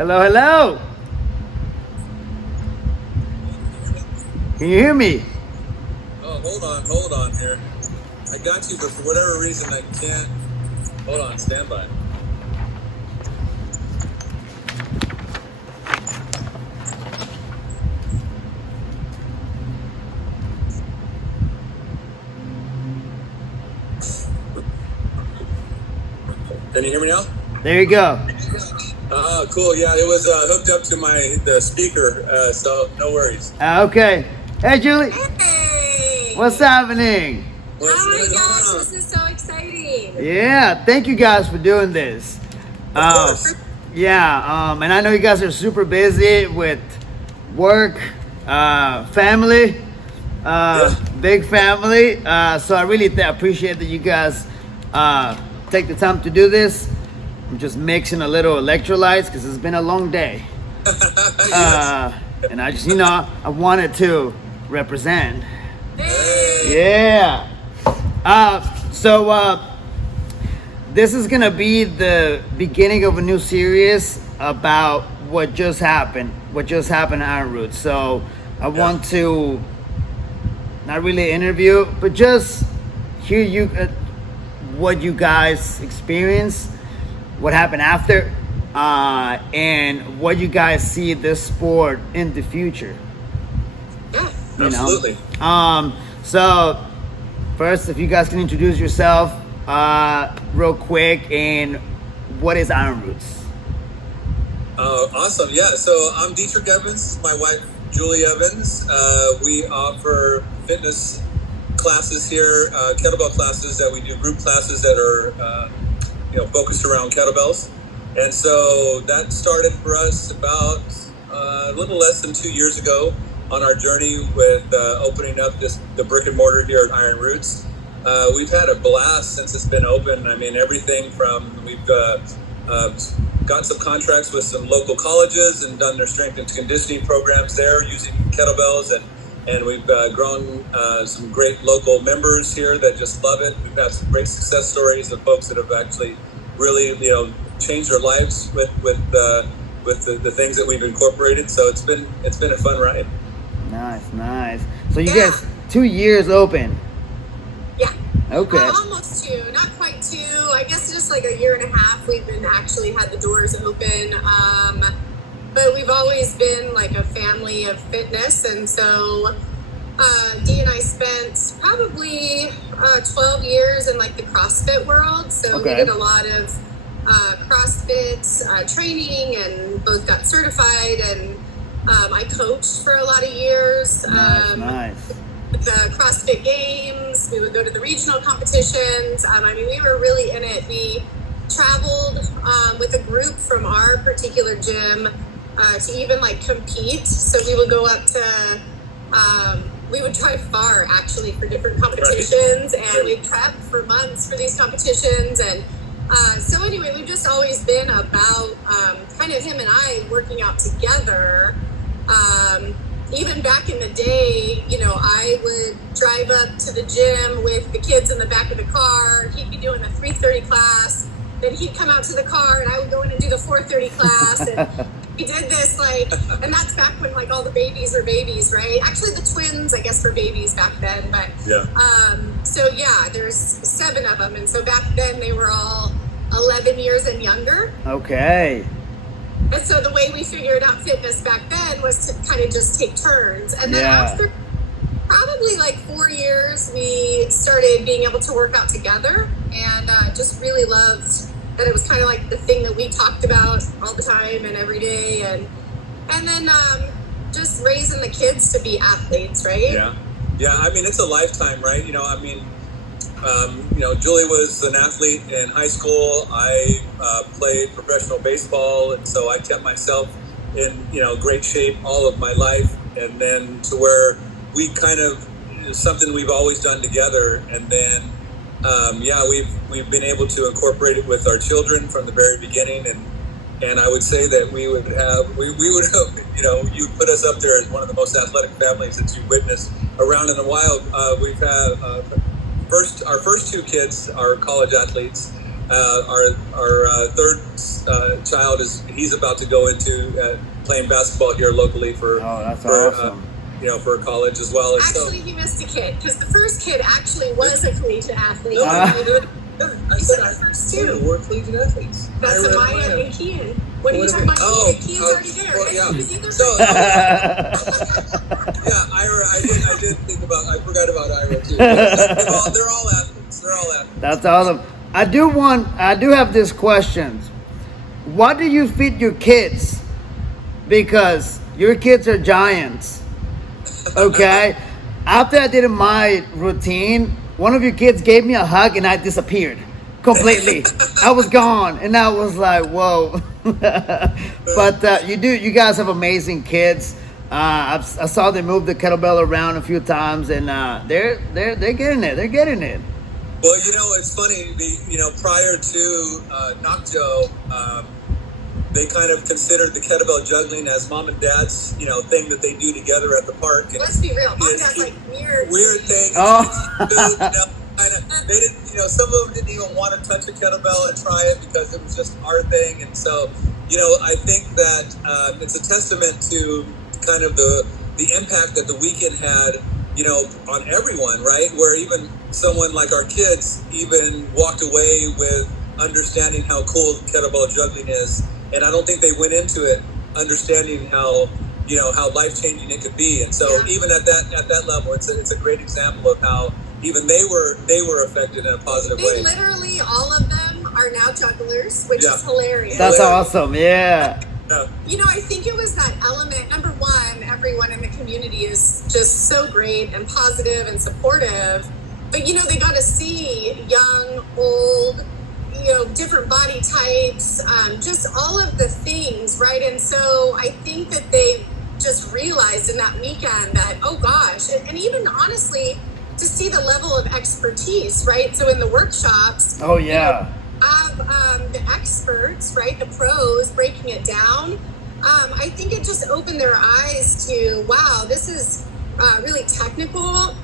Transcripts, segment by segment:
Hello, hello. Can you hear me? Oh, hold on here. I got you, but for whatever reason I can't. Hold on, stand by. Can you hear me now? There you go. Cool. Yeah, it was hooked up to the speaker, so no worries. Okay. Hey, Julie. Hey! What's happening? What's Oh my going gosh, on? this is so exciting. Yeah, thank you guys for doing this. Of course. Yeah, and I know you guys are super busy with work, family, big family. So I really appreciate that you guys take the time to do this. I'm just mixing a little electrolytes because it's been a long day. And I just, I wanted to represent. Hey! Yeah. So this is gonna be the beginning of a new series about what just happened at Iron Roots. So I want to not really interview, but just hear you what you guys experienced, what happened after, and what you guys see this sport in the future. Yeah. Absolutely. So first, if you guys can introduce yourself real quick, and what is Iron Roots? Awesome. Yeah. So I'm Dietrich Evans. My wife Julie Evans. We offer fitness classes here, kettlebell classes that we do, group classes that are focused around kettlebells. And so that started for us about a little less than 2 years ago on our journey with opening up the brick and mortar here at Iron Roots. We've had a blast since it's been open. I mean, everything from we've got some contracts with some local colleges and done their strength and conditioning programs there using kettlebells, and we've grown some great local members here that just love it. We've had some great success stories of folks that have actually really changed their lives with the things that we've incorporated. So it's been a fun ride. Nice. So you guys 2 years open. Yeah. Okay. Almost 2, not quite 2. I guess just like a year and a half we've been actually had the doors open. But we've always been like a family of fitness, and so Dee and I spent probably 12 years in like the CrossFit world. So we did a lot of CrossFit training and both got certified, and I coached for a lot of years. Nice. The CrossFit Games, we would go to the regional competitions. We were really in it. We traveled with a group from our particular gym to even like compete. So we would go up to, we would drive far actually for different competitions, and we'd prep for months for these competitions. And so anyway, we've just always been about kind of him and I working out together. Even back in the day, I would drive up to the gym with the kids in the back of the car. He'd be doing the 3:30 class. Then he'd come out to the car, and I would go in and do the 4:30 class. And we did this and that's back when like all the babies were babies, right? Actually, the twins, I guess, were babies back then. But so there's 7 of them, and so back then they were all 11 years and younger. Okay. And so the way we figured out fitness back then was to kind of just take turns. And then after probably like 4 years, we started being able to work out together, and just really loved that it was kind of like the thing that we talked about all the time and every day. And then just raising the kids to be athletes, right? Yeah. I mean, it's a lifetime, right? Julie was an athlete in high school. I played professional baseball, and so I kept myself in great shape all of my life. And then to where we kind of something we've always done together. And then we've been able to incorporate it with our children from the very beginning. And I would say that we would you put us up there as one of the most athletic families that you've witnessed around in a while. We've had our first 2 kids are college athletes. Our third child he's about to go into playing basketball here locally for that's for awesome. for college as well. And Actually, he missed a kid because the first kid actually was a collegiate athlete. no, I said the first two two. were collegiate athletes. That's Ira Amaya and and Kian. What are you talking about? Oh, Kian's already there. well, yeah. He was either So, first- yeah, Ira. I did think about. I forgot about Ira too. They're all athletes. They're all athletes. That's awesome. I do have these questions. What do you feed your kids? Because your kids are giants. Okay? After I did my routine, one of your kids gave me a hug and I disappeared completely. I was gone and I was like, whoa. But you guys have amazing kids. I saw them move the kettlebell around a few times and they're getting it. They're getting it. Well, it's funny. Prior to Nakjo, they kind of considered the kettlebell juggling as mom and dad's, thing that they do together at the park. And Let's be real. Mom and dad's like weird thing. Oh. They didn't. Some of them didn't even want to touch a kettlebell and try it because it was just our thing. And so, I think that it's a testament to kind of the impact that the weekend had, on everyone, right? Where even someone like our kids even walked away with understanding how cool kettlebell juggling is. And I don't think they went into it understanding how how life changing it could be. And so even at that level, it's a great example of how even they were affected in a positive way. Literally, all of them are now jugglers, which is hilarious. That's awesome. Yeah. I think it was that element. Number one, everyone in the community is just so great and positive and supportive. But they got to see young, old, different body types, just all of the things, right? And so I think that they just realized in that weekend that, oh gosh, and even honestly, to see the level of expertise, right? So in the workshops, oh yeah, have the experts, right? The pros breaking it down. I think it just opened their eyes to, wow, this is really technical.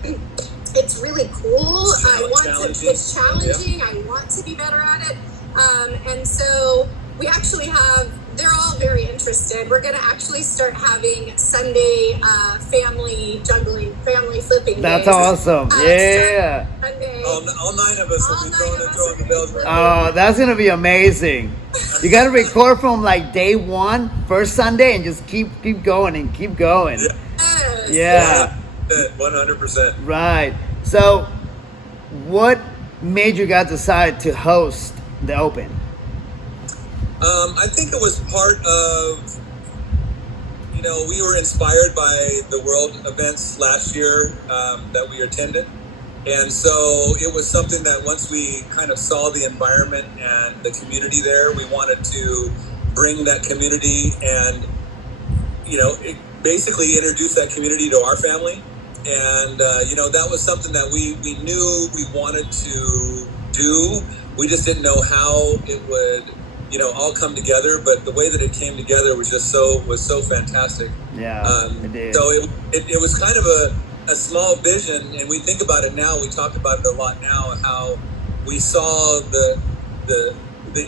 It's really cool. It's challenging. I want to be better at it. And so we actually they're all very interested. We're going to actually start having Sunday family juggling, family flipping That's days. awesome. Yeah. Sunday. All 9 of us will be throwing the bells around. Oh, that's going to be amazing. You got to record from like day one, first Sunday, and just keep going and keep going. Yes. Yeah. 100%. Right. So, what made you guys decide to host the Open? I think it was part of, we were inspired by the world events last year that we attended. And so it was something that once we kind of saw the environment and the community there, we wanted to bring that community and, basically introduce that community to our family. And, that was something that we knew we wanted to do. We just didn't know how it would, all come together. But the way that it came together was just so fantastic. Yeah, it did. So it was kind of a small vision. And we think about it now. We talk about it a lot now, how we saw the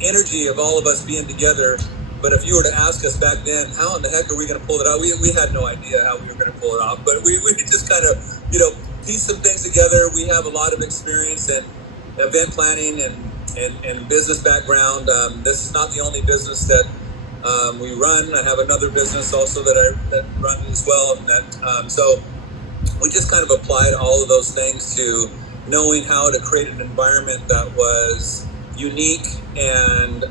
energy of all of us being together. But if you were to ask us back then, how in the heck are we going to pull it out? We had no idea how we were going to pull it off. But we just kind of, piece some things together. We have a lot of experience in event planning and business background. This is not the only business that we run. I have another business also that I run as well. And so we just kind of applied all of those things to knowing how to create an environment that was unique and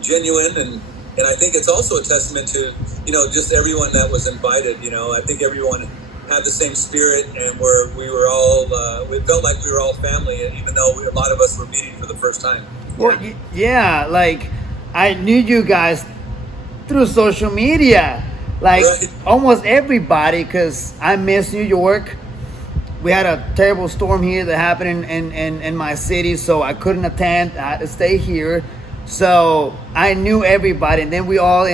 genuine. And I think it's also a testament to, just everyone that was invited. I think everyone had the same spirit, and we were all, we felt like we were all family, even though a lot of us were meeting for the first time. Well, yeah, like I knew you guys through social media, like almost everybody, because I miss New York. We had a terrible storm here that happened in my city, so I couldn't attend. I had to stay here. So I knew everybody, and then we all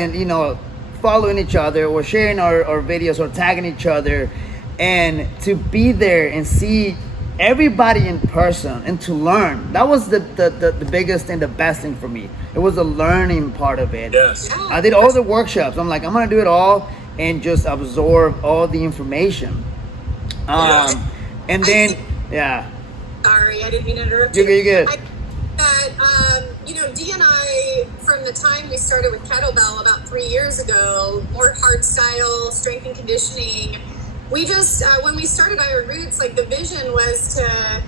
following each other or sharing our videos or tagging each other, and to be there and see everybody in person and to learn. That was the biggest thing, the best thing for me. It was the learning part of it. Yes. Yeah. I did all the workshops. I'm like, I'm gonna do it all and just absorb all the information. Yeah. And then, yeah, Sorry, I didn't mean to interrupt you're you. good. Dee and I, from the time we started with kettlebell about 3 years ago, more hard style, strength and conditioning, we just, when we started Iron Roots, like the vision was to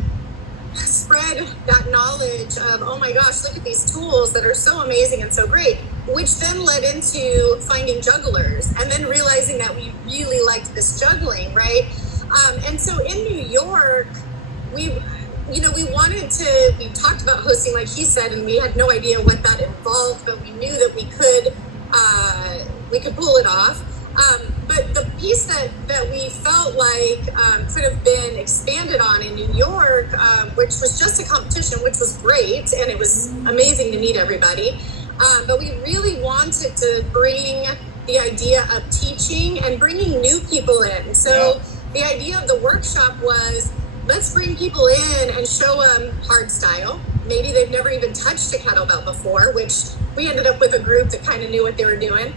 spread that knowledge of, oh my gosh, look at these tools that are so amazing and so great, which then led into finding jugglers and then realizing that we really liked this juggling, right? And so in New York, we talked about hosting, like he said, and we had no idea what that involved, but we knew that we could pull it off. But the piece that we felt like could have been expanded on in New York, which was just a competition, which was great, and it was amazing to meet everybody. But we really wanted to bring the idea of teaching and bringing new people in. So the idea of the workshop was, let's bring people in and show them hard style. Maybe they've never even touched a kettlebell before, which we ended up with a group that kind of knew what they were doing.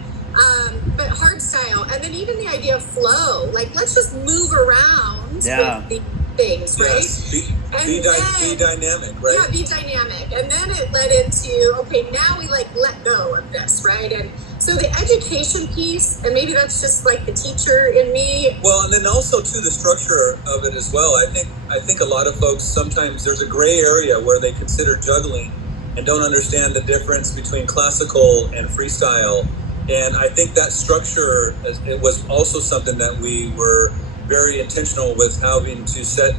But hard style, and then even the idea of flow, like let's just move around with the things, right? Yes. Be dynamic, right? Yeah, be dynamic. And then it led into, okay, now we like let go of this, right? And so the education piece, and maybe that's just like the teacher in me. Well, and then also too the structure of it as well. I think a lot of folks, sometimes there's a gray area where they consider juggling and don't understand the difference between classical and freestyle. And I think that structure, it was also something that we were very intentional with having to set,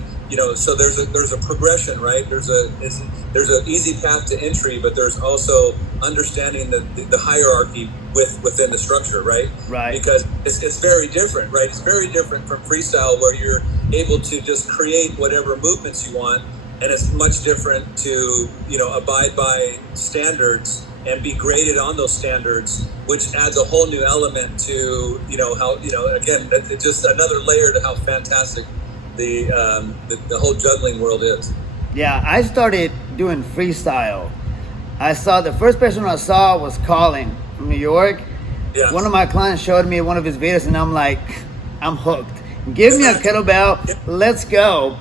so there's a progression, right? There's an easy path to entry, but there's also understanding the hierarchy within the structure, right? Right. Because it's very different, right? It's very different from freestyle, where you're able to just create whatever movements you want, and it's much different to abide by standards and be graded on those standards, which adds a whole new element to how again, it's just another layer to how fantastic the whole juggling world is. Yeah, I started doing freestyle. The first person I saw was Colin from New York. Yeah. One of my clients showed me one of his videos, and I'm like, I'm hooked. Give me a kettlebell, let's go.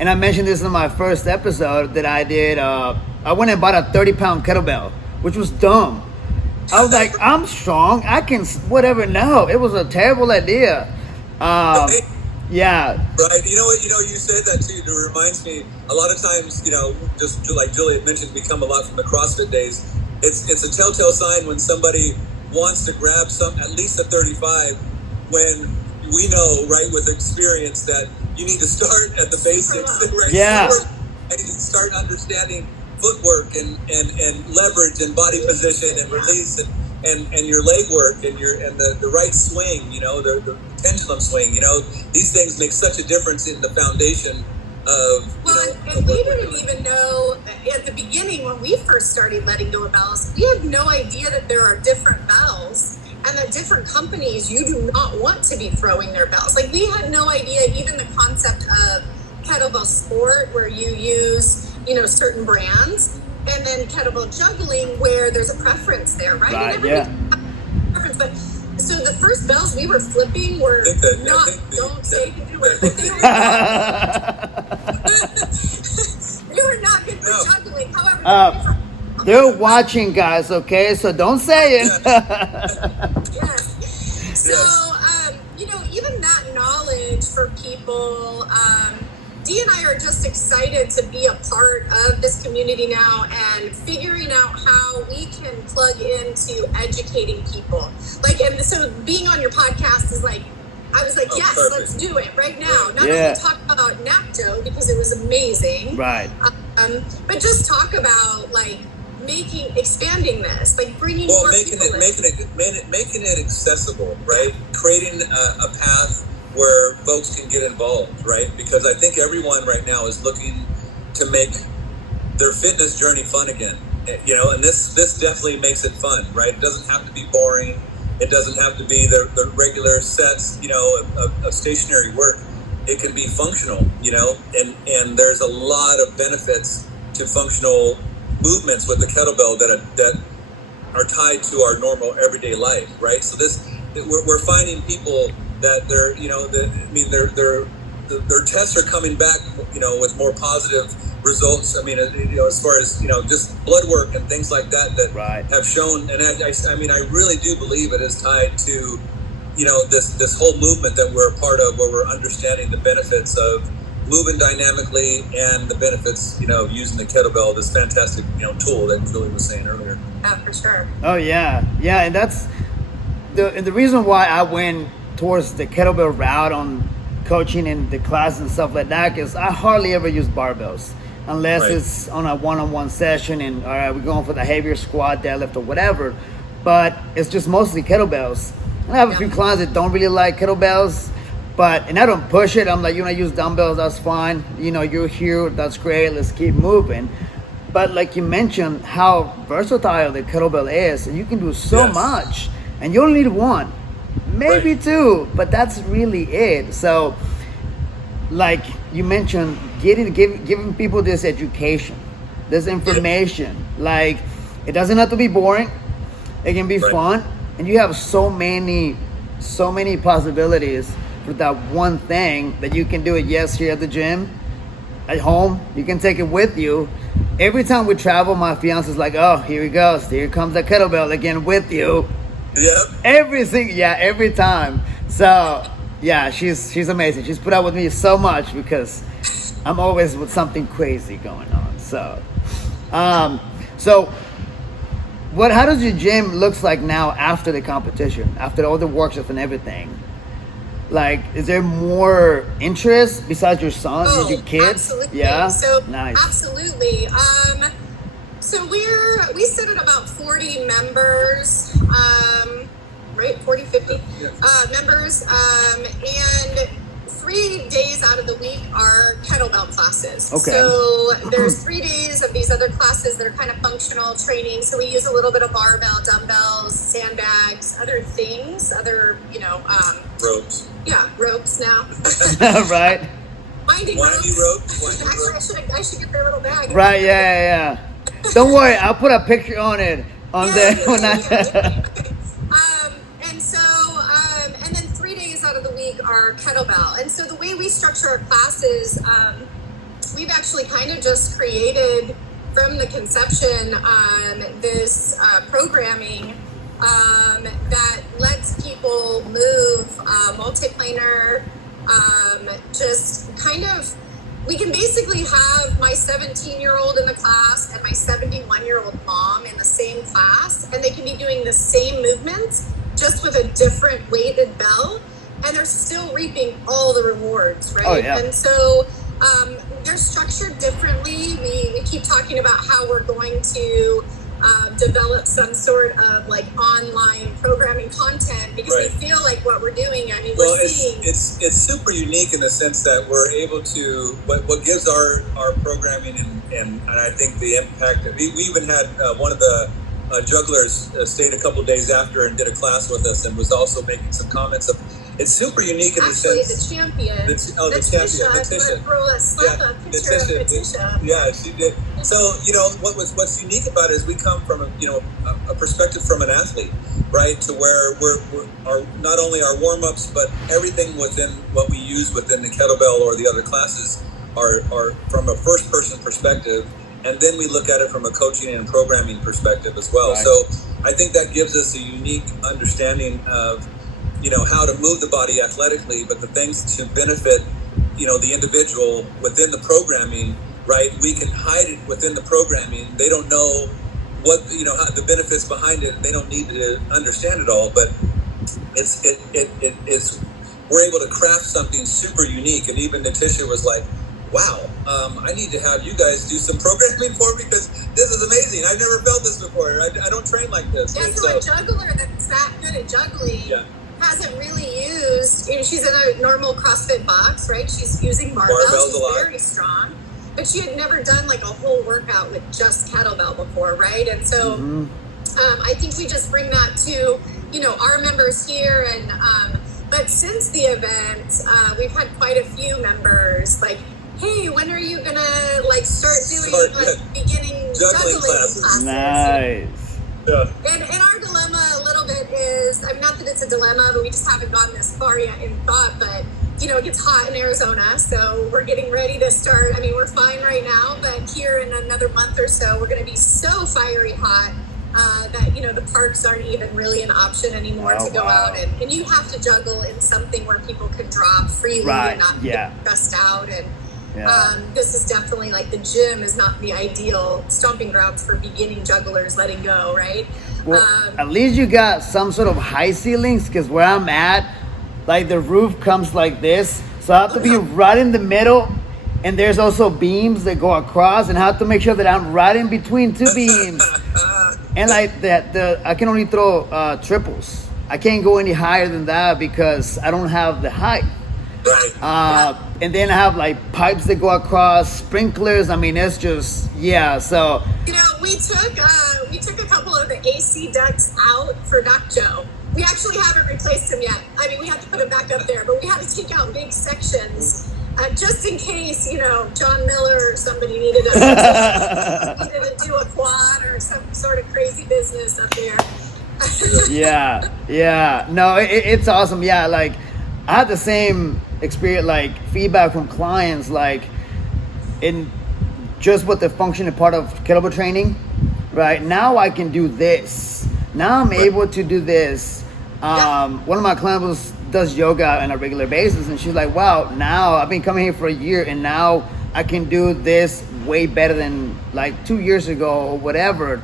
And I mentioned this in my first episode that I did. I went and bought a 30-pound kettlebell, which was dumb. I was like, I'm strong, I can whatever. No, it was a terrible idea. Yeah. Right. You know what? You said that too. It reminds me a lot of times. Just like Julie had mentioned, we come a lot from the CrossFit days. It's a telltale sign when somebody wants to grab at least a 35, when we know, right, with experience, that you need to start at the basics, right? Yeah. I need to start understanding footwork and leverage and body position and release and your leg work and the right swing, the pendulum swing. These things make such a difference in the foundation of. Well, and we didn't even know at the beginning when we first started letting go of bells, we had no idea that there are different bells and that different companies, you do not want to be throwing their bells. Like, we had no idea even the concept of kettlebell sport, where you use certain brands, and then kettlebell juggling, where there's a preference there, right? Right, yeah. Preference, but so the first bells we were flipping were don't say to do it, but they were not good for juggling. However, they're watching, guys. Okay, so don't say it. Yes. So even that knowledge for people. Dee and I are just excited to be a part of this community now and figuring out how we can plug into educating people. And so being on your podcast is like, I was like, yes, perfect. Let's do it right now. Not only talk about NAPTO because it was amazing, right? But just talk about expanding this, bringing more people in. Making it accessible, right? Creating a path where folks can get involved, right? Because I think everyone right now is looking to make their fitness journey fun again, and this definitely makes it fun, right? It doesn't have to be boring. It doesn't have to be the regular sets, of stationary work. it can be functional, and there's a lot of benefits to functional movements with the kettlebell that are tied to our normal everyday life, right? So we're finding people that their tests are coming back, with more positive results. I mean, as far as just blood work and things like that Right. have shown, and I really do believe it is tied to, this whole movement that we're a part of, where we're understanding the benefits of moving dynamically and the benefits, of using the kettlebell, this fantastic, tool that Julie was saying earlier. Yeah, for sure. Oh yeah, and that's the reason why I went towards the kettlebell route on coaching and the class and stuff like that, because I hardly ever use barbells unless Right. it's on a one-on-one session and all right, we're going for the heavier squat, deadlift, or whatever. But it's just mostly kettlebells. And I have a few clients that don't really like kettlebells, and I don't push it. I'm like, you want to use dumbbells, that's fine. You're here, that's great. Let's keep moving. But like you mentioned, how versatile the kettlebell is, and you can do so Yes. much, and you only need one, maybe Right. two, but that's really it. So, like you mentioned, giving people this education, this information. Like, it doesn't have to be boring. It can be Right. fun, and you have so many possibilities for that one thing that you can do it. Yes, here at the gym, at home, you can take it with you. Every time we travel, my fiance's like, "Oh, here he goes. Here comes the kettlebell again with you." Yep. Every time. So yeah, she's amazing. She's put up with me so much because I'm always with something crazy going on. So, how does your gym looks like now after the competition, after all the workshops and everything? Like, is there more interest besides your son and your kids? Absolutely. Yeah. So Nice. absolutely. So we sit at about 40 members, right? 40, 50 members, and 3 days out of the week are kettlebell classes. Okay. So there's 3 days of these other classes that are kind of functional training. So we use a little bit of barbell, dumbbells, sandbags, other things, Ropes. ropes now. Right. Windy ropes. ropes. Actually, I should get their little bag. Right. Yeah. Don't worry, I'll put a picture on it on there when I. And then 3 days out of the week are kettlebell. And so the way we structure our classes, we've actually kind of just created from the conception this programming that lets people move multiplanar, just kind of. We can basically have my 17-year-old in the class and my 71-year-old mom in the same class, and they can be doing the same movements just with a different weighted bell, and they're still reaping all the rewards, right? Oh, yeah. And so they're structured differently. We keep talking about how we're going to develop some sort of like online programming content because Right. we feel like what we're doing. I mean, Well, we're seeing. it's super unique in the sense that we're able to what gives our programming and I think the impact. We even had one of the jugglers stayed a couple of days after and did a class with us and was also making some comments of. It's super unique in the Actually, sense. the champion. The champion, I'm Natisha. gonna throw a slap a picture of Natisha. Yeah, she did. So what's unique about it is we come from a perspective from an athlete, right? To where we're not only our warm ups, but everything within what we use within the kettlebell or the other classes are from a first person perspective, and then we look at it from a coaching and programming perspective as well. Right. So I think that gives us a unique understanding of how to move the body athletically, but the things to benefit, the individual within the programming, right? We can hide it within the programming. They don't know what, how the benefits behind it. They don't need to understand it all, but it's we're able to craft something super unique. And even Natisha was like, wow, I need to have you guys do some programming for me because this is amazing. I've never felt this before. I don't train like this. Yeah, And so a juggler that's that good at juggling hasn't really used, she's in a normal CrossFit box, right? She's using barbells. Barbells She's a lot. very strong. But she had never done like a whole workout with just kettlebell before, right? And so I think we just bring that to, our members here. And But since the event, we've had quite a few members like, hey, when are you gonna like start doing beginning juggling classes? Nice. Yeah. And our dilemma a little bit is, I mean, not that it's a dilemma, but we just haven't gotten this far yet in thought, but you know, it gets hot in Arizona, so we're getting ready to start. I mean, we're fine right now, but here in another month or so, we're going to be so fiery hot that, you know, the parks aren't even really an option anymore to go out. And you have to juggle in something where people can drop freely and not get stressed out. And this is definitely like the gym is not the ideal stomping grounds for beginning jugglers letting go, right? Well, at least you got some sort of high ceilings, because where I'm at, like the roof comes like this, so I have to be right in the middle, and there's also beams that go across, and I have to make sure that I'm right in between two beams. And like that, I can only throw triples. I can't go any higher than that because I don't have the height. Right. And then I have like pipes that go across, sprinklers. I mean, it's just so. You know, we took a couple of the AC ducts out for Doc Joe. We actually haven't replaced him yet. I mean, we have to put him back up there, but we had to take out big sections just in case, you know, John Miller or somebody needed to do a quad or some sort of crazy business up there. Yeah. No, it's awesome. Yeah, like I had the same experience, like feedback from clients, like in just with the functional part of kettlebell training. Right now, I can do this. Now I'm able to do this. One of my clients does yoga on a regular basis, and she's like, wow, now I've been coming here for a year, and now I can do this way better than like 2 years ago or whatever,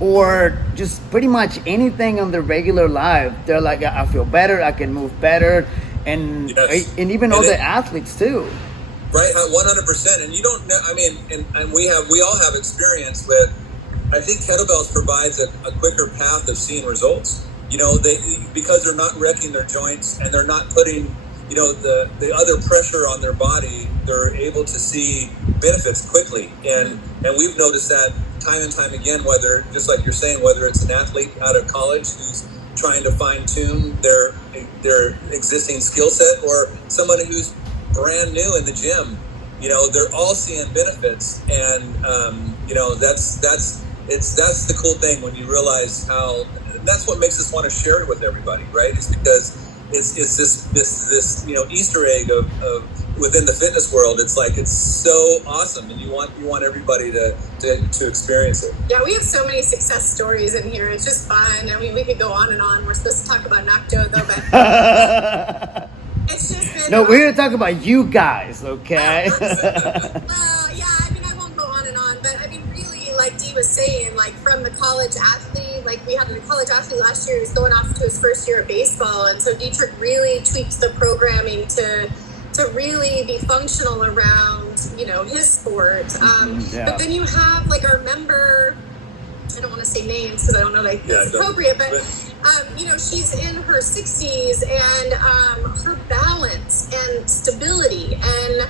or just pretty much anything on the regular life. They're like, I feel better, I can move better, and even other athletes too. Right, 100%. And you don't know, I mean, and we all have experience with, I think kettlebells provides a quicker path of seeing results. You know, because they're not wrecking their joints and they're not putting, you know, the other pressure on their body, they're able to see benefits quickly. And we've noticed that time and time again, whether, just like you're saying, whether it's an athlete out of college who's trying to fine tune their existing skill set, or somebody who's brand new in the gym, you know, they're all seeing benefits. And, you know, that's the cool thing when you realize how. That's what makes us want to share it with everybody, right? It's because it's this you know, Easter egg of within the fitness world. It's like, it's so awesome, and you want everybody to experience it. Yeah, we have so many success stories in here. It's just fun. I mean, we could go on and on. We're supposed to talk about Doc Joe though, but it's just been. No, we're here to talk about you guys, okay? Well, yeah. I mean, I won't go on and on, but I mean, really, like Dee was saying, like from the college athlete. Like we had a college athlete last year who's going off to his first year of baseball, and so Dietrich really tweaks the programming to really be functional around, you know, his sport. But then you have like our member, I don't want to say names because I don't know that that's appropriate, but you know, she's in her 60s, and her balance and stability and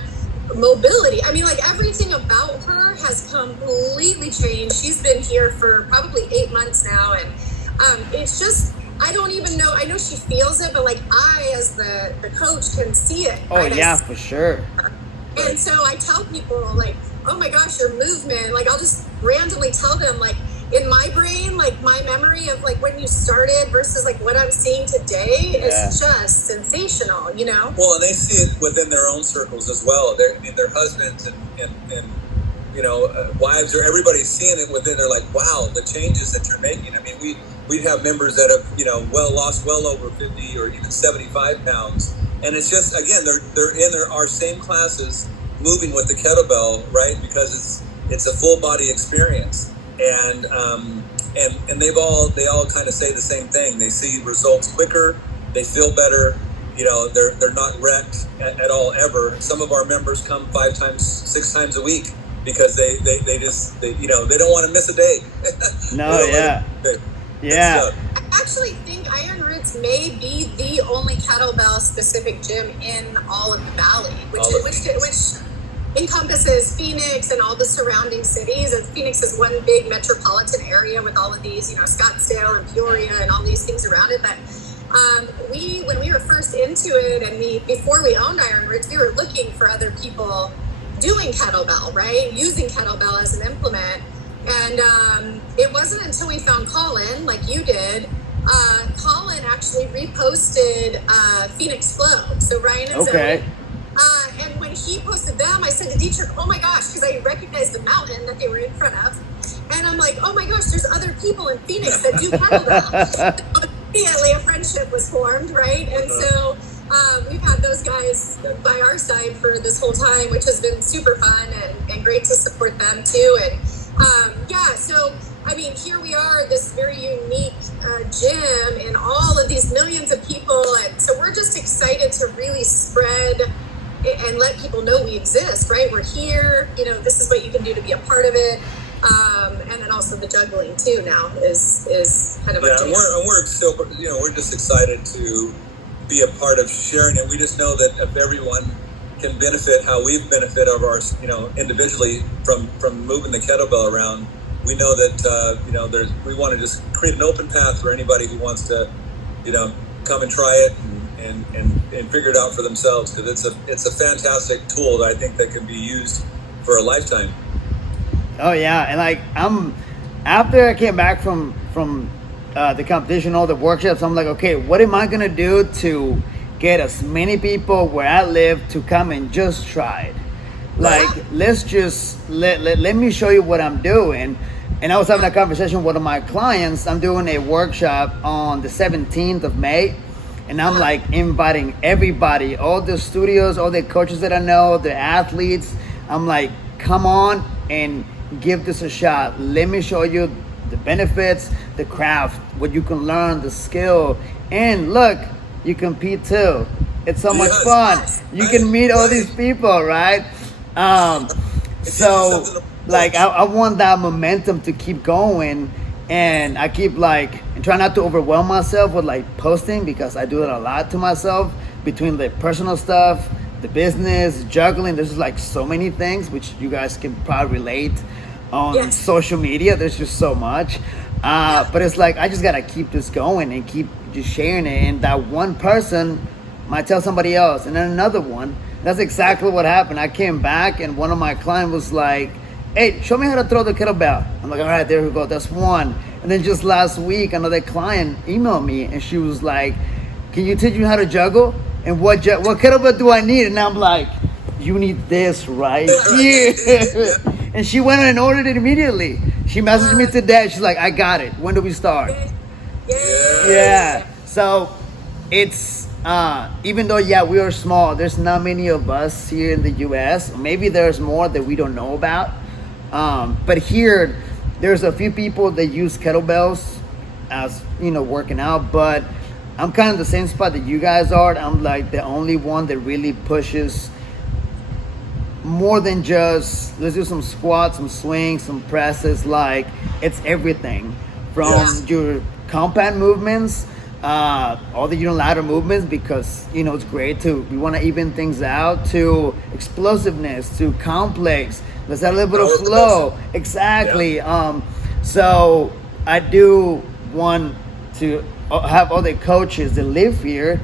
mobility, I mean, like everything about her has completely changed. She's been here for probably 8 months now, and it's just, I don't even know, I know she feels it, but like I as the coach can see it. Oh right? Yeah, for sure. And so I tell people like, oh my gosh, your movement, like I'll just randomly tell them, like in my brain, like my memory of like when you started versus like what I'm seeing today is just sensational, you know? Well, and they see it within their own circles as well. I mean, their husbands and you know, wives, or everybody's seeing it within. They're like, wow, the changes that you're making. I mean, we'd have members that have, you know, lost well over 50 or even 75 pounds. And it's just, again, they're in our same classes moving with the kettlebell, right? Because it's a full body experience. And they all kind of say the same thing. They see results quicker. They feel better. You know, they're not wrecked at all ever. Some of our members come 5 times, 6 times a week because they you know, they don't want to miss a day. No, yeah. I actually think Iron Roots may be the only kettlebell specific gym in all of the valley, which encompasses Phoenix and all the surrounding cities. And Phoenix is one big metropolitan area with all of these, you know, Scottsdale and Peoria and all these things around it. But When we were first into it, and before we owned Iron Roots, we were looking for other people doing kettlebell, right? Using kettlebell as an implement. And it wasn't until we found Colin, like you did. Colin actually reposted Phoenix Flow. So Ryan and Okay. Zoe. And when he posted them, I said to Dietrich, oh my gosh, because I recognized the mountain that they were in front of. And I'm like, oh my gosh, there's other people in Phoenix that do kettlebell. So immediately a friendship was formed, right? And so we've had those guys by our side for this whole time, which has been super fun and great to support them too. And so I mean, here we are, this very unique gym, and all of these millions of people, and so we're just excited to really spread and let people know we exist, right? We're here, this is what you can do to be a part of it. And then also the juggling too now is kind of our and we're so we're just excited to be a part of sharing it. We just know that if everyone can benefit how we've benefited of our individually from moving the kettlebell around, we know that we want to just create an open path for anybody who wants to come and try it and figure it out for themselves, because it's a fantastic tool that I think that can be used for a lifetime. Oh yeah, and like after I came back from the competition, all the workshops, I'm like, okay, what am I gonna do to get as many people where I live to come and just try it? Like, let's just let me show you what I'm doing. And I was having a conversation with one of my clients. I'm doing a workshop on the 17th of May, and I'm like inviting everybody, all the studios, all the coaches that I know, the athletes. I'm like, come on and give this a shot. Let me show you the benefits, the craft, what you can learn, the skill, and look, you compete too. It's so much fun. You can meet all these people, right? So like I want that momentum to keep going, and I keep and try not to overwhelm myself with posting, because I do it a lot to myself between the personal stuff, the business, juggling. There's so many things which you guys can probably relate on social media. There's just so much, but it's I just gotta keep this going and keep just sharing it, and that one person might tell somebody else, and then another one. That's exactly what happened. I came back and one of my clients was like, hey, show me how to throw the kettlebell. I'm like, all right, there we go, that's one. And then just last week, another client emailed me and she was like, can you teach me how to juggle? And what kettlebell do I need? And I'm like, you need this right here. And she went and ordered it immediately. She messaged me today. She's like, I got it. When do we start? Yeah. So it's, even though, we are small, there's not many of us here in the US. Maybe there's more that we don't know about. But here, there's a few people that use kettlebells as, working out. But I'm kind of the same spot that you guys are. I'm the only one that really pushes more than just, let's do some squats, some swings, some presses. It's everything from your compound movements, all the unilateral movements, because it's great we want to even things out, to explosiveness, to complex. Let's have a little bit of flow. Exactly. So I do want to have other coaches that live here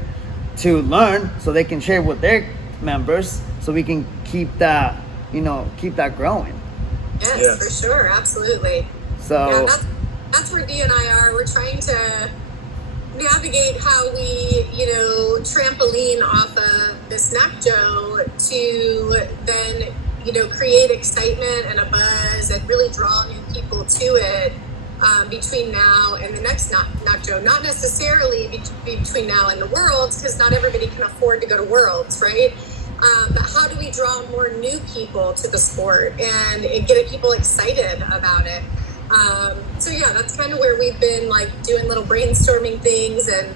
to learn, so they can share with their members, so we can keep that growing. Yes, for sure, absolutely. So that's where Dee and I are. We're trying to navigate how we, trampoline off of this NACJO to then, create excitement and a buzz and really draw new people to it between now and the next NACJO. Not necessarily between now and the Worlds, because not everybody can afford to go to Worlds, right? But how do we draw more new people to the sport and get people excited about it? That's kind of where we've been doing little brainstorming things and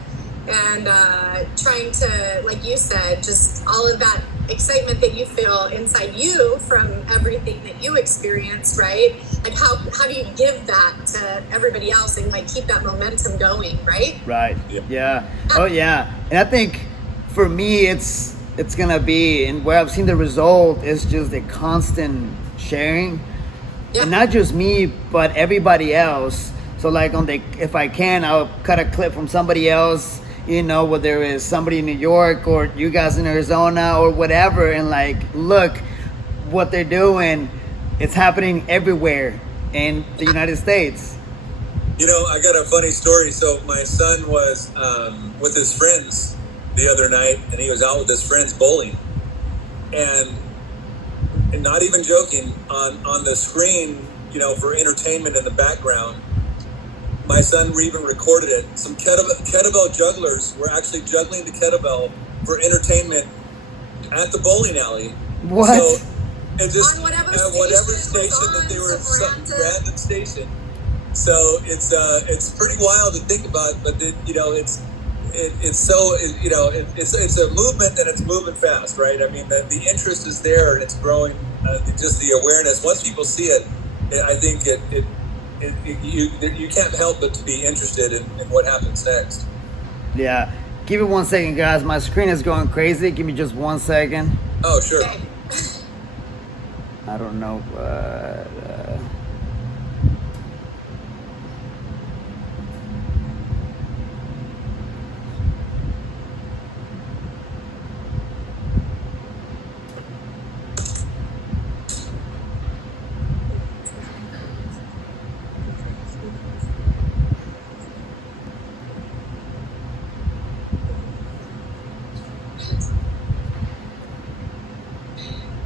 trying to, like you said, just all of that excitement that you feel inside you from everything that you experienced, right? How do you give that to everybody else and keep that momentum going, right? Right. Yeah. Oh yeah. And I think for me, it's gonna be, and where I've seen the result is just a constant sharing. And not just me, but everybody else. So if I can, I'll cut a clip from somebody else you know, whether it's somebody in New York or you guys in Arizona or whatever, and like, look what they're doing. It's happening everywhere in the United States. You know, I got a funny story. So my son was with his friends the other night, and he was out with his friends bowling, and not even joking, on the screen, you know, for entertainment in the background, my son even recorded it. Some kettlebell jugglers were actually juggling the kettlebell for entertainment at the bowling alley. What? So, and just On whatever at whatever station station was that they on, were, some some random station. So it's pretty wild to think about, but it's a movement, and it's moving fast, right? I mean, the interest is there, and it's growing. Just the awareness. Once people see it, I think you can't help but to be interested in what happens next. Yeah. Give me 1 second, guys. My screen is going crazy. Give me just 1 second. Oh, sure. Okay. I don't know.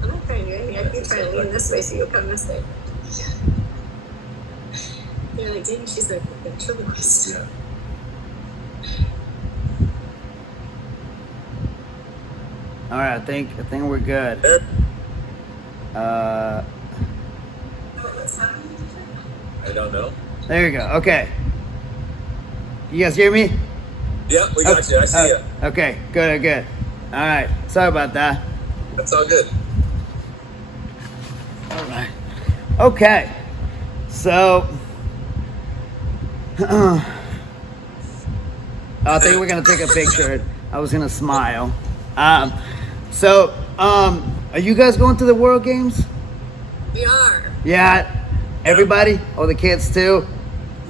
I'm not trying to do anything. I keep trying to lean this way so you'll come this way. You're like, dang, she's a ventriloquist. Yeah. All right, I think we're good. There. What's happening? I don't know. There you go. Okay. You guys hear me? Yeah, we got you. I see you. Okay, good. All right. Sorry about that. That's all good. All right. Okay. So, I think we're gonna take a picture. I was gonna smile. Are you guys going to the World Games? We are. Yeah. Everybody? Or the kids too?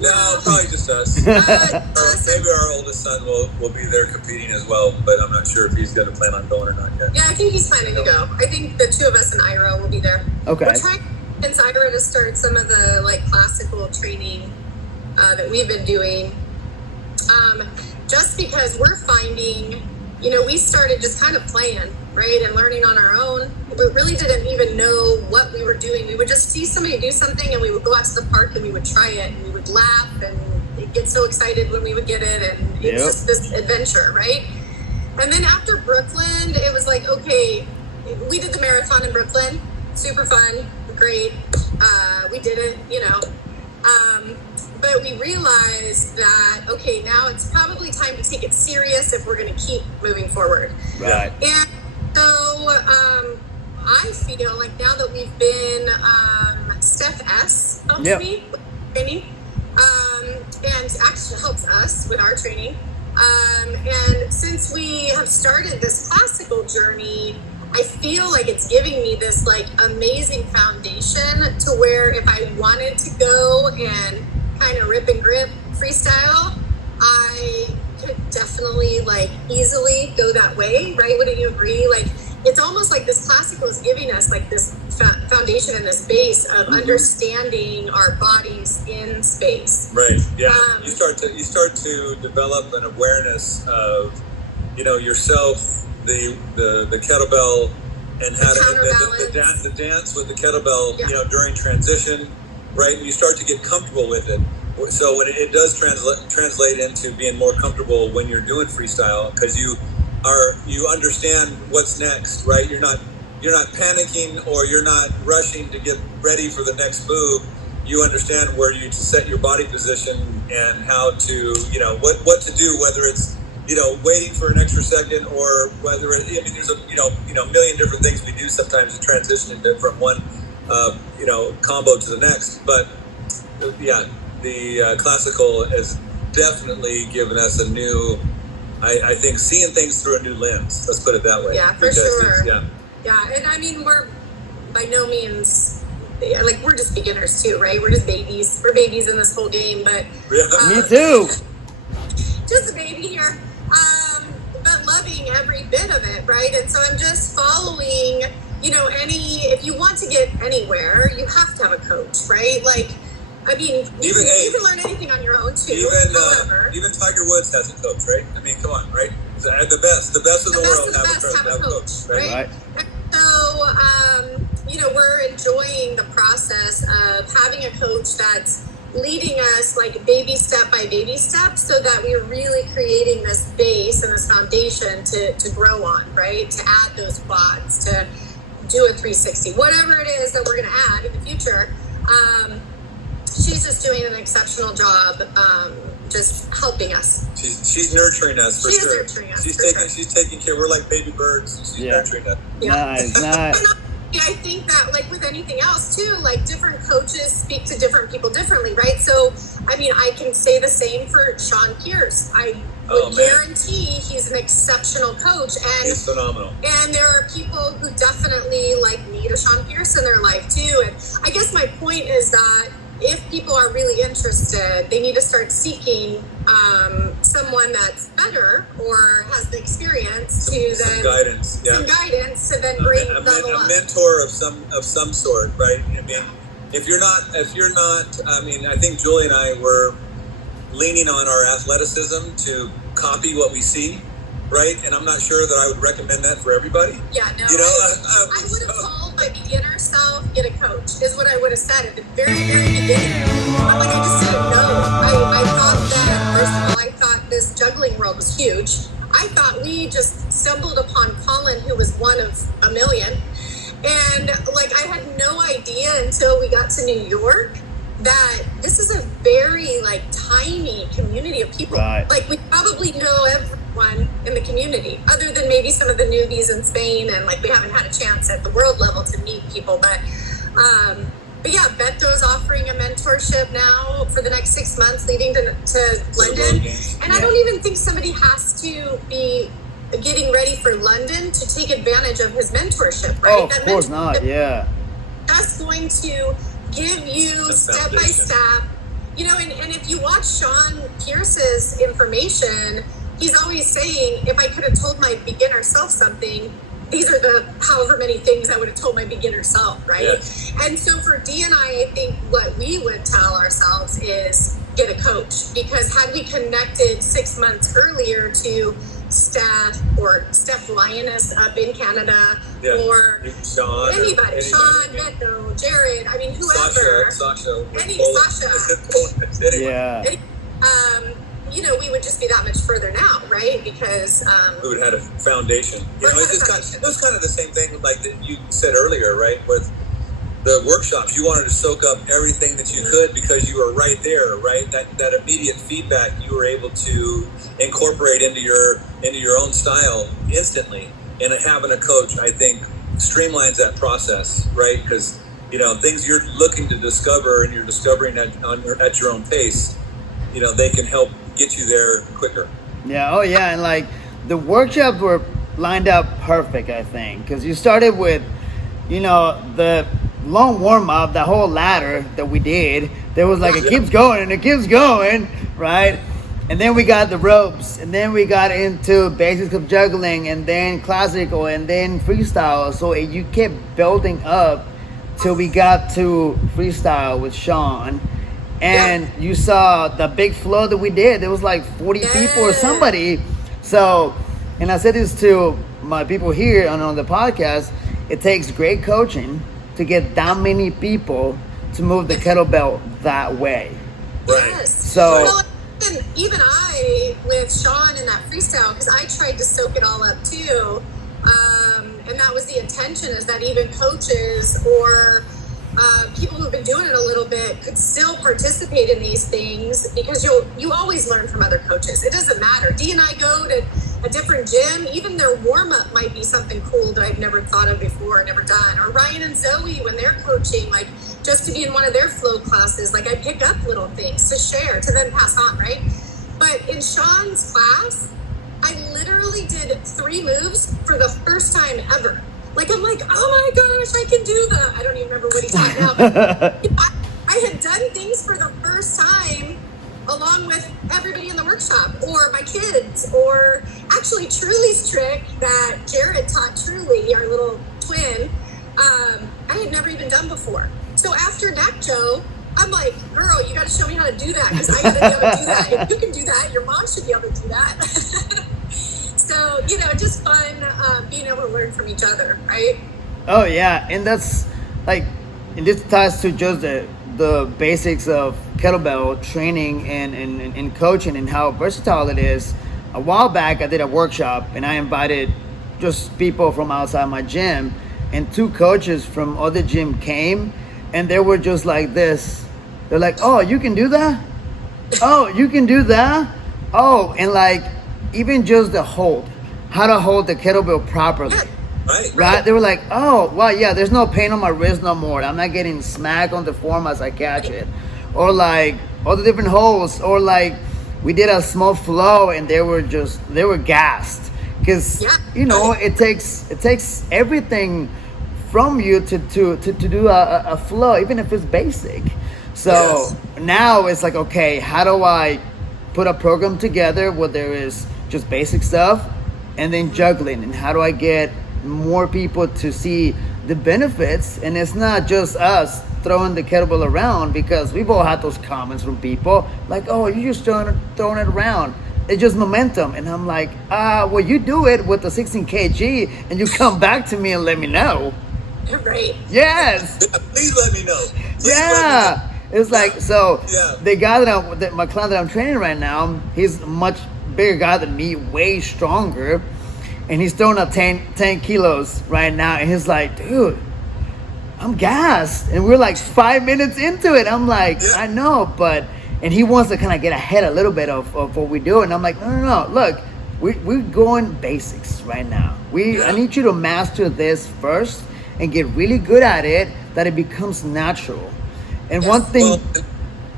No, probably just us. Maybe our oldest son will be there competing as well, but I'm not sure if he's going to plan on going or not yet. Yeah, I think he's planning to go. I think the two of us and Ira will be there. Okay. We're trying to convince Ira to start some of the like classical training that we've been doing. Just because we're finding, you know, we started just kind of playing, right, and learning on our own. We really didn't even know what we were doing. We would just see somebody do something, and we would go out to the park and we would try it, and we would laugh and get so excited when we would get it, and it's just this adventure, right? And then after Brooklyn, it was like, okay, we did the marathon in Brooklyn, super fun, great. We did it, you know. But we realized that, okay, now it's probably time to take it serious if we're going to keep moving forward. Right. And so I feel like now that we've been, Steph S. helps me with training, and actually helps us with our training. And since we have started this classical journey, I feel like it's giving me this like amazing foundation to where if I wanted to go and kind of rip and grip freestyle, I could definitely like easily go that way, right? Wouldn't you agree? Like it's almost like this classical is giving us like this foundation and this base of understanding our bodies in space. Right. Yeah. You start to develop an awareness of, you know, yourself, the kettlebell, and how to the dance with the kettlebell, you know, during transition, right? And you start to get comfortable with it. So when it does translate into being more comfortable when you're doing freestyle, because you understand what's next, right? You're not panicking, or you're not rushing to get ready for the next move. You understand where you to set your body position and how to, you know, what to do, whether it's, you know, waiting for an extra second, or whether there's a million different things we do sometimes to transition from one combo to the next. But the classical has definitely given us a new, I think, seeing things through a new lens. Let's put it that way. Yeah, for sure. Yeah, and I mean, we're by no means, like, we're just beginners too, right? We're just babies. We're babies in this whole game, but me too. Just a baby here. but loving every bit of it, right? And so I'm just following, if you want to get anywhere, you have to have a coach, right? Like, I mean, you can learn anything on your own too. Even Tiger Woods has a coach, right? I mean, come on, right? The best of the world have a coach, right? And so, we're enjoying the process of having a coach that's leading us like baby step by baby step, so that we're really creating this base and this foundation to grow on, right? To add those quads, to do a 360, whatever it is that we're going to add in the future. She's just doing an exceptional job, just helping us. She's nurturing us for sure. She's taking care. We're like baby birds. She's nurturing us. Yeah. Nice. I think that, like with anything else too, like different coaches speak to different people differently, right? So, I mean, I can say the same for Sean Pierce. I would guarantee he's an exceptional coach, and he's phenomenal. And there are people who definitely like need a Sean Pierce in their life too. And I guess my point is that if people are really interested, they need to start seeking someone that's better or has the experience to some guidance to then bring a mentor of some sort, right? I mean, if you're not, I mean, I think Julie and I were leaning on our athleticism to copy what we see, right? And I'm not sure that I would recommend that for everybody. Yeah, no. I would have told my beginner self, get a coach, is what I would have said at the very, very beginning. I just didn't know. I thought that, first of all, I thought this juggling world was huge. I thought we just stumbled upon Colin, who was one of a million. And like, I had no idea until we got to New York that this is a very like tiny community of people. Right. Like, we probably know everyone in the community, other than maybe some of the newbies in Spain, and like we haven't had a chance at the world level to meet people. But yeah, Beto's offering a mentorship now for the next 6 months leading to London. And I don't even think somebody has to be getting ready for London to take advantage of his mentorship, right? Oh, of course not, yeah. That's going to give you step by step, and if you watch Sean Pierce's information, he's always saying, if I could have told my beginner self something, these are the however many things I would have told my beginner self, right? Yes. And so for Dee and I think what we would tell ourselves is get a coach, because had we connected 6 months earlier to Steph Lioness up in Canada, or Sean, anybody, Sean, Beto, Jared, I mean, whoever, Sasha, yeah. We would just be that much further now, right? Because we would have had a foundation. It was kind of the same thing like that you said earlier, right? With the workshops, you wanted to soak up everything that you could because you were right there, right? That immediate feedback you were able to incorporate into your own style instantly. And having a coach, I think, streamlines that process, right? Because things you're looking to discover and you're discovering at your own pace, they can help get you there quicker. Yeah, oh yeah, and like the workshops were lined up perfect, I think, because you started with, the long warm up, the whole ladder that we did. There was like, it keeps going and it keeps going, right? And then we got the ropes, and then we got into basics of juggling, and then classical, and then freestyle. So you kept building up till we got to freestyle with Sean. And you saw the big flow that we did. There was like 40 people or somebody. So, and I said this to my people here on the podcast, it takes great coaching to get that many people to move the kettlebell that way. Right. Yes. So, well, even I, with Sean in that freestyle, because I tried to soak it all up too. And that was the intention, is that even coaches or people who've been doing it a little bit could still participate in these things, because you always learn from other coaches. It doesn't matter. Dee and I go to a different gym, even their warm-up might be something cool that I've never thought of before, never done. Or Ryan and Zoe, when they're coaching, like just to be in one of their flow classes, like I pick up little things to share, to then pass on, right? But in Sean's class, I literally did 3 moves for the first time ever. Like, I'm like, oh my gosh, I can do that. I don't even remember what he taught now. But I had done things for the first time along with everybody in the workshop, or my kids, or actually Truly's trick that Jared taught Truly, our little twin, I had never even done before. So after NACJO, I'm like, girl, you got to show me how to do that, because I got to be able to do that. If you can do that, your mom should be able to do that. So, just fun being able to learn from each other, right? Oh yeah, and that's like, and this ties to just the basics of kettlebell training and coaching and how versatile it is. A while back, I did a workshop and I invited just people from outside my gym, and 2 coaches from other gym came, and they were just like this. They're like, "Oh, you can do that? Oh, you can do that? Oh," and like even just the hold, how to hold the kettlebell properly. Right? They were like, "Oh, well, yeah, there's no pain on my wrist no more. I'm not getting smacked on the form as I catch it." Or like all the different holds, or like we did a small flow and they were gassed. Because it takes everything from you to do a flow, even if it's basic. So now it's like, okay, how do I put a program together where there is just basic stuff and then juggling, and how do I get more people to see the benefits? And it's not just us throwing the kettlebell around, because we've all had those comments from people like, "Oh, you're just throwing it around. It's just momentum." And I'm like, well, you do it with the 16 kg and you come back to me and let me know. Right. Yes. Yeah, please let me know. It's like, so the guy my client that I'm training right now, he's a much bigger guy than me, way stronger. And he's throwing up 10 kilos right now. And he's like, "Dude, I'm gassed." And we're like 5 minutes into it. I'm like, I know, but, and he wants to kind of get ahead a little bit of what we do. And I'm like, no. Look, we're going basics right now. I need you to master this first and get really good at it, that it becomes natural. And one thing... Well,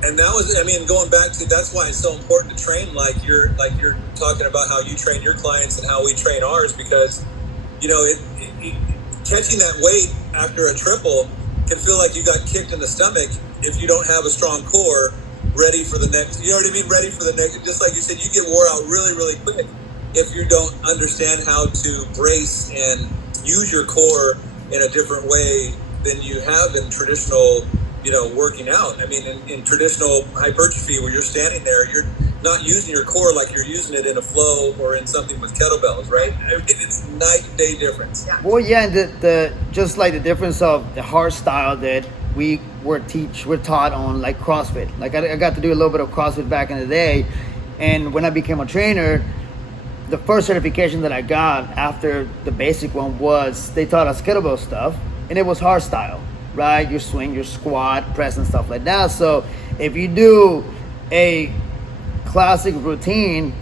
and that was, going back to, that's why it's so important to train like you're talking about how you train your clients and how we train ours, because, catching that weight after a triple can feel like you got kicked in the stomach if you don't have a strong core ready for the next, ready for the next, just like you said, you get wore out really, really quick if you don't understand how to brace and use your core in a different way than you have in traditional working out. In traditional hypertrophy, where you're standing there, you're not using your core like you're using it in a flow or in something with kettlebells, right? It's night and day difference. Yeah. Well, yeah, and the just like the difference of the hard style that we're taught on, like CrossFit. Like I got to do a little bit of CrossFit back in the day, and when I became a trainer, the first certification that I got after the basic one was they taught us kettlebell stuff, and it was hard style. Right, your swing, your squat, press, and stuff like that. So if you do a classic routine,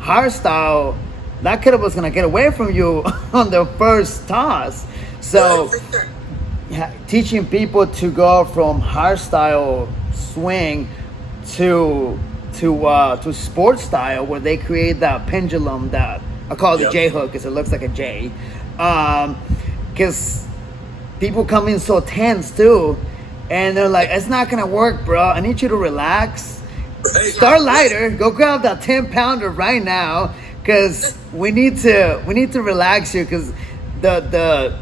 hard style, that kettlebell's gonna get away from you on the first toss. So teaching people to go from hard style swing to sports style, where they create that pendulum that I call the J hook, because it looks like a J. Because people come in so tense too, and they're like, "It's not gonna work, bro. I need you to relax. Start lighter. Go grab that 10-pounder right now, because we need to relax you. Because the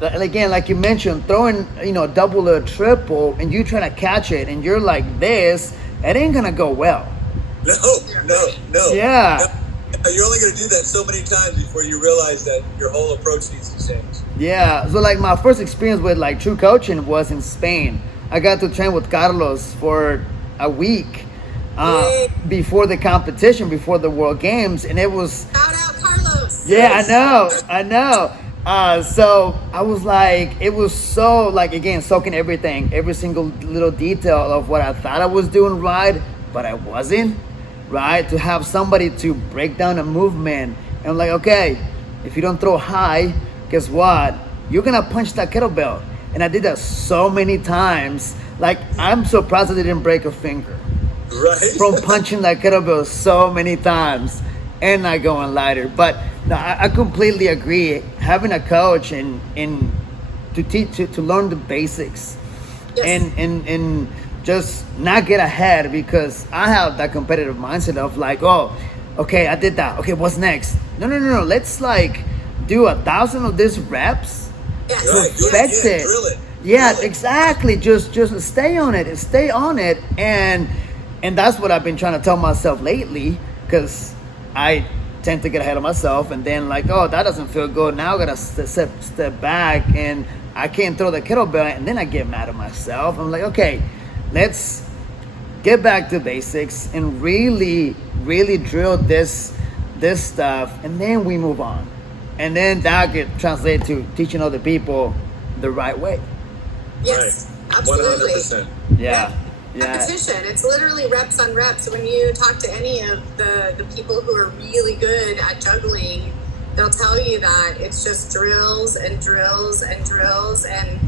again, like you mentioned, throwing double or triple, and you trying to catch it, and you're like this, it ain't gonna go well. No. Yeah. No. You're only going to do that so many times before you realize that your whole approach needs to change. Yeah. So like my first experience with like true coaching was in Spain. I got to train with Carlos for a week before the competition, before the World Games, and it was... Shout out Carlos. Yeah, I know. So I was like, it was so like, again, soaking everything, every single little detail of what I thought I was doing right, but I wasn't. Right, to have somebody to break down a movement, and I'm like, okay, if you don't throw high, guess what? You're gonna punch that kettlebell. And I did that so many times. Like, I'm surprised I didn't break a finger. Right. From punching that kettlebell so many times and not going lighter. But no, I completely agree. Having a coach and to teach to learn the basics, and just not get ahead, because I have that competitive mindset of like, oh, okay, I did that. Okay, what's next? No. Let's like do 1,000 of these reps. Yes. Right. Perfect Yeah, it. drill it. Yeah, Drill it. exactly. Just stay on it. Stay on it, and that's what I've been trying to tell myself lately, because I tend to get ahead of myself, and then like, oh, that doesn't feel good. Now I gotta step back, and I can't throw the kettlebell, and then I get mad at myself. I'm like, okay, let's get back to basics and really drill this stuff, and then we move on, and then that could translate to teaching other people the right way. Yes, Right. absolutely. 100%. Yeah. Repetition. It's literally reps on reps. When you talk to any of the people who are really good at juggling, they'll tell you that it's just drills and drills and drills. And,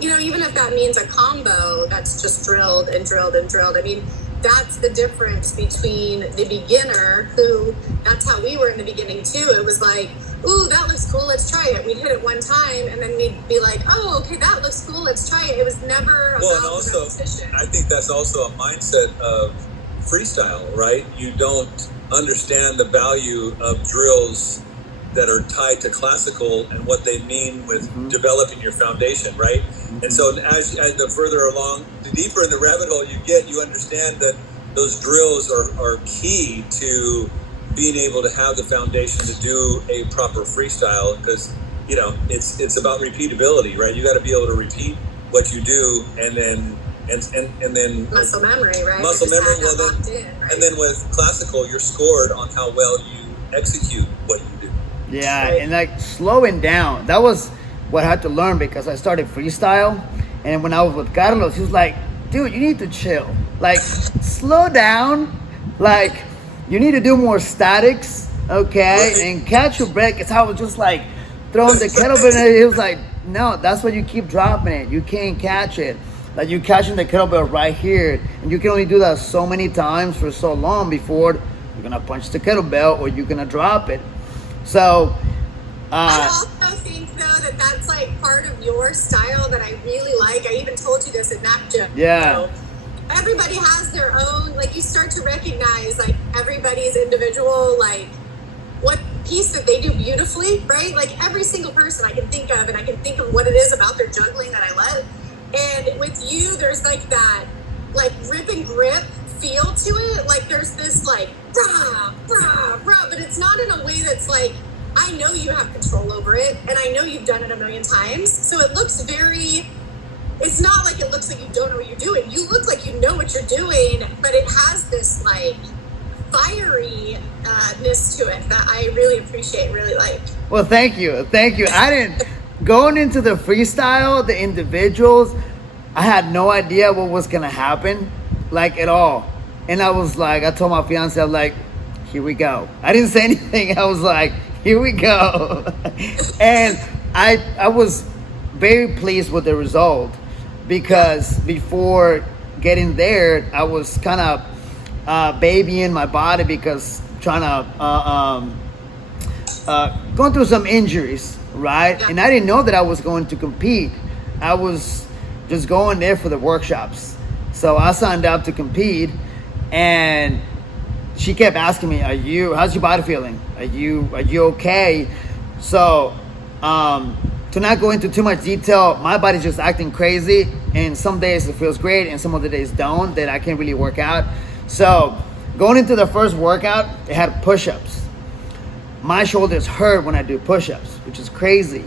you know, even if that means a combo, that's just drilled and drilled and drilled. I mean, that's the difference between the beginner, who, that's how we were in the beginning too. It was like, ooh, that looks cool, let's try it. We'd hit it one time, and then we'd be like, oh, okay, that looks cool, let's try it. It was never Well, and about also, repetition. I think that's also a mindset of freestyle, right? You don't understand the value of drills that are tied to classical and what they mean with developing your foundation, right? And so as the further along, the deeper in the rabbit hole you get, you understand that those drills are key to being able to have the foundation to do a proper freestyle, because, you know, it's about repeatability, right? You got to be able to repeat what you do, and then Muscle memory, right? Muscle You just memory, have well, that then- locked in, right? and then with classical, you're scored on how well you execute what you do. Yeah, Right. and like slowing down. That was what I had to learn, because I started freestyle, and when I was with Carlos, he was like, dude, you need to chill. Like, slow down. Like, you need to do more statics, okay? Right. And catch your breath. Because I was just like throwing the kettlebell, and he was like, no, that's why you keep dropping it. You can't catch it. Like, you're catching the kettlebell right here, and you can only do that so many times for so long before you're gonna punch the kettlebell or you're gonna drop it. So, I also think, though, that that's like part of your style that I really like. I even told you this at Knack Gym. Yeah. So everybody has their own, like, you start to recognize, like, everybody's individual, like, what piece that they do beautifully, right? Like, every single person I can think of, and I can think of what it is about their juggling that I love. And with you, there's like that, like, rip and grip feel to it. Like, there's this, like, rah, rah, rah, but it's not in a way that's like, I know you have control over it, and I know you've done it a million times. So it looks very, it's not like it looks like you don't know what you're doing. You look like you know what you're doing, but it has this, like, fiery-ness to it that I really appreciate, really like. well, thank you. I didn't, going into the freestyle, the individuals, I had no idea what was gonna happen, like, at all. And I was like, I told my fiance, I'm like, here we go. I didn't say anything. I was like, here we go. And I was very pleased with the result, because before getting there, I was kind of babying my body, because trying to going through some injuries, right? Yeah. And I didn't know that I was going to compete. I was just going there for the workshops. So I signed up to compete, and she kept asking me, how's your body feeling? Are you okay? So, to not go into too much detail, my body's just acting crazy, and some days it feels great and some other days don't, that I can't really work out. So, going into the first workout, it had push-ups. My shoulders hurt when I do push-ups, which is crazy.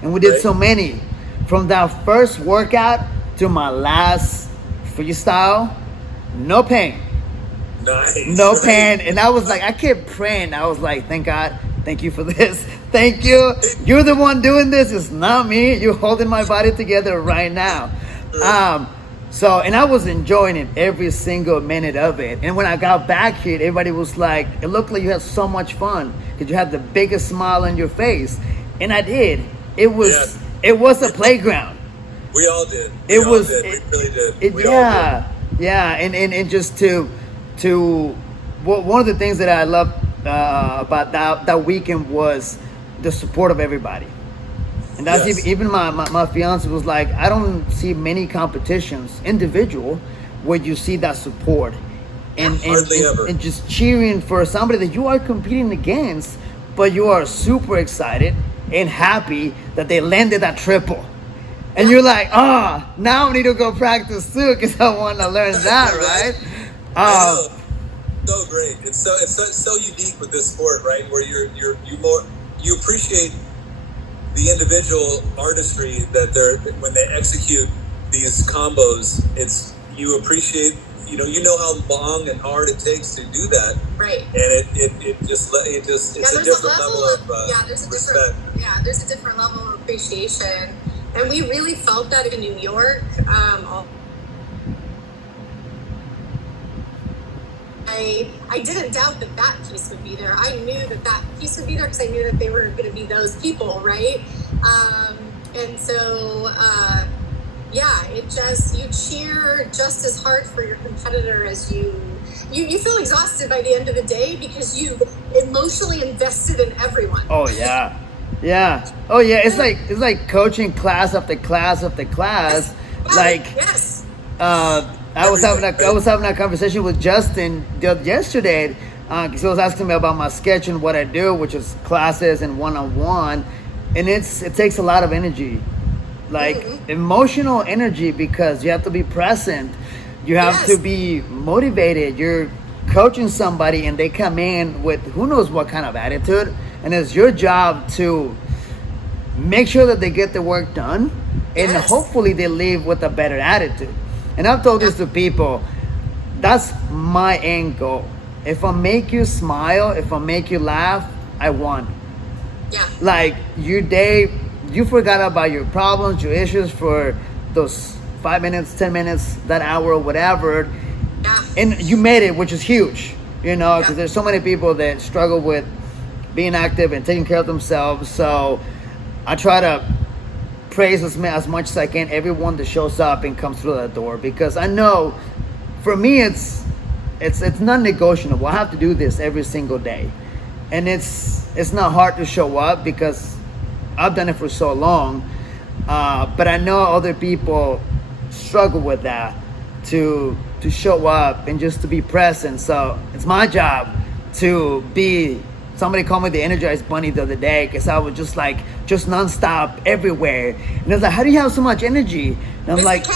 And we did so many. From that first workout to my last freestyle, no pain. Nice. No Right? pain. And I was like, I kept praying. I was like, thank God. Thank you for this. Thank you. You're the one doing this. It's not me. You're holding my body together right now. So, and I was enjoying it every single minute of it. And when I got back here, everybody was like, it looked like you had so much fun, because you had the biggest smile on your face. And I did. It was a playground. We all did. It We all was- did. it- We really did. It, We all yeah, and just to one of the things that I loved about that weekend was the support of everybody, and that's Yes. even my fiance was like, I don't see many competitions individual where you see that support and Hardly ever. and just cheering for somebody that you are competing against, but you are super excited and happy that they landed that triple. And you're like, now I need to go practice too because I want to learn that, right? I know. So great. It's so unique with this sport, right? Where you appreciate the individual artistry that when they execute these combos. You appreciate, you know how long and hard it takes to do that, Right. and it's a different level of respect. There's a different level of appreciation, and we really felt that in New York. I didn't doubt that piece would be there. I knew that piece would be there because I knew that they were going to be those people, right? And so, you cheer just as hard for your competitor as you feel exhausted by the end of the day because you emotionally invested in everyone. Oh yeah. Oh yeah. It's like coaching class after class after class. Yes. I was having a conversation with Justin yesterday because he was asking me about my sketch and what I do, which is classes and one-on-one, and it takes a lot of energy, emotional energy, because you have to be present, you have to be motivated. You're coaching somebody and they come in with who knows what kind of attitude, and it's your job to make sure that they get the work done, and hopefully they leave with a better attitude. And I've told this to people, that's my end goal. If I make you smile, if I make you laugh, I won. Yeah. Like your day, you forgot about your problems, your issues for those 5 minutes, 10 minutes, that hour, whatever. Yeah. And you made it, which is huge, because there's so many people that struggle with being active and taking care of themselves. So I try to praise as much as I can everyone that shows up and comes through that door, because I know for me it's non-negotiable. I have to do this every single day, and it's not hard to show up because I've done it for so long, but I know other people struggle with that, to show up and just to be present. So it's my job to be. Somebody called me the Energized Bunny the other day because I was just nonstop everywhere. And I was like, how do you have so much energy? And I'm like,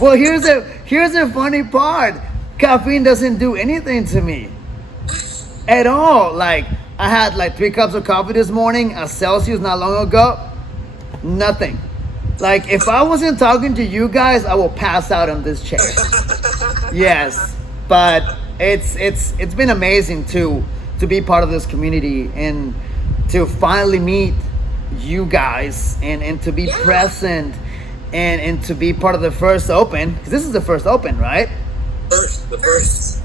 well, here's the funny part. Caffeine doesn't do anything to me at all. Like, I had 3 cups of coffee this morning at Celsius not long ago. Nothing. Like, if I wasn't talking to you guys, I will pass out on this chair. Yes. But it's been amazing to be part of this community and to finally meet you guys and to be present and to be part of the first Open, because this is the first Open, right?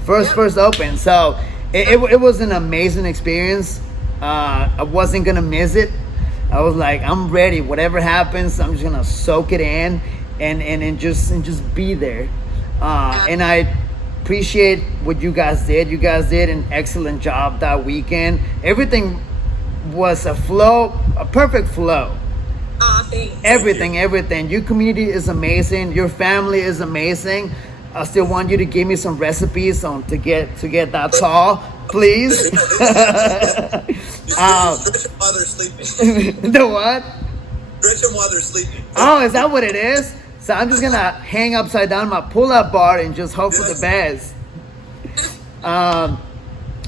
First Open. So it was an amazing experience. I wasn't gonna miss it. I was like, I'm ready. Whatever happens, I'm just gonna soak it in and just be there. And I appreciate what you guys did. You guys did an excellent job that weekend. Everything was a perfect flow. Thanks. Everything. Your community is amazing. Your family is amazing. I still want you to give me some recipes on to get that tall, please. Stretch them while they're sleeping. The what? Stretch them while they're sleeping. Oh, is that what it is? So I'm just gonna hang upside down my pull-up bar and just hope for the best.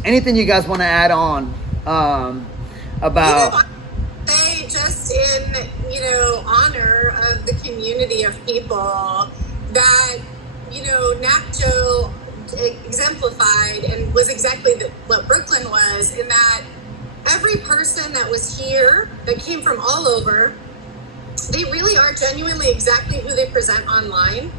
Anything you guys want to add on about? Say just in honor of the community of people that NACJO exemplified and was exactly what Brooklyn was, in that every person that was here that came from all over, they really are genuinely exactly who they present online.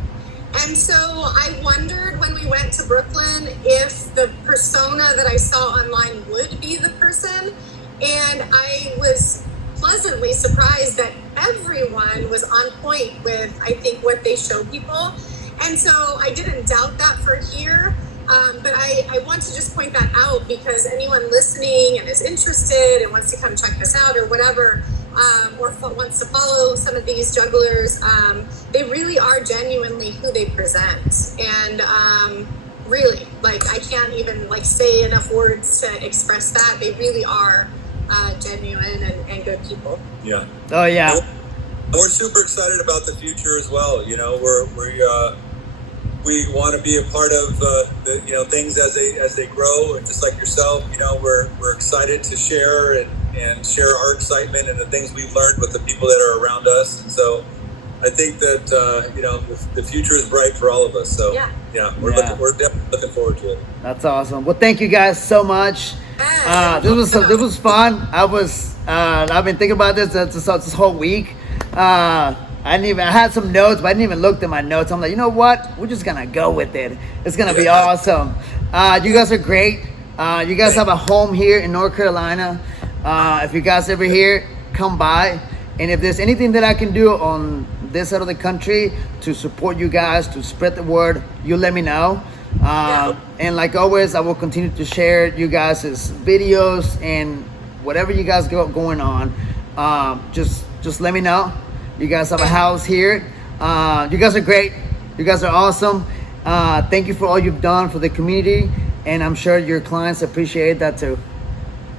And so I wondered when we went to Brooklyn if the persona that I saw online would be the person. And I was pleasantly surprised that everyone was on point with, I think, what they show people. And so I didn't doubt that for here. But I want to just point that out because anyone listening and is interested and wants to come check this out or whatever, wants to follow some of these jugglers, they really are genuinely who they present. And really, like, I can't even like say enough words to express that. They really are genuine and good people. Yeah. Oh yeah. And we're super excited about the future as well. You know, we want to be a part of the things as they grow, and just like yourself, you know, we're excited to share and share our excitement and the things we've learned with the people that are around us. And so I think that the future is bright for all of us. So we're definitely looking forward to it. That's awesome. Well, thank you guys so much. This was fun. I've been thinking about this whole week. I had some notes, but I didn't even look at my notes. I'm like, you know what? We're just gonna go with it. It's gonna be awesome. You guys are great. You guys have a home here in North Carolina. If you guys ever here, come by. And if there's anything that I can do on this side of the country to support you guys, to spread the word, you let me know. And like always, I will continue to share you guys' videos and whatever you guys got going on. Just let me know. You guys have a house here. You guys are great. You guys are awesome. Thank you for all you've done for the community, and I'm sure your clients appreciate that too.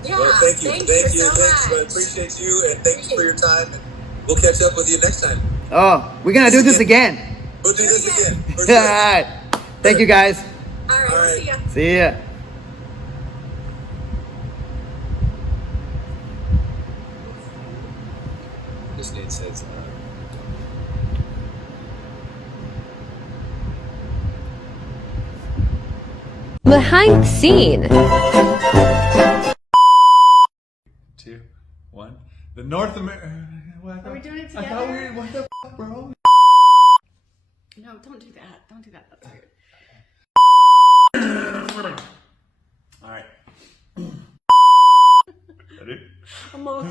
Yeah, well, thank you. Thanks so Thanks. I much. appreciate you, and thanks for your time. We'll catch up with you next time. Oh, we're gonna do this again. We'll do this again. For All sure. right. Thank you guys. All right. See ya. See ya. Just need says. Behind the scene. 2, 1. The North America. Are we doing it I thought together? what the bro? No, don't do that. Don't do that. That's weird. All right. Ready? I'm all...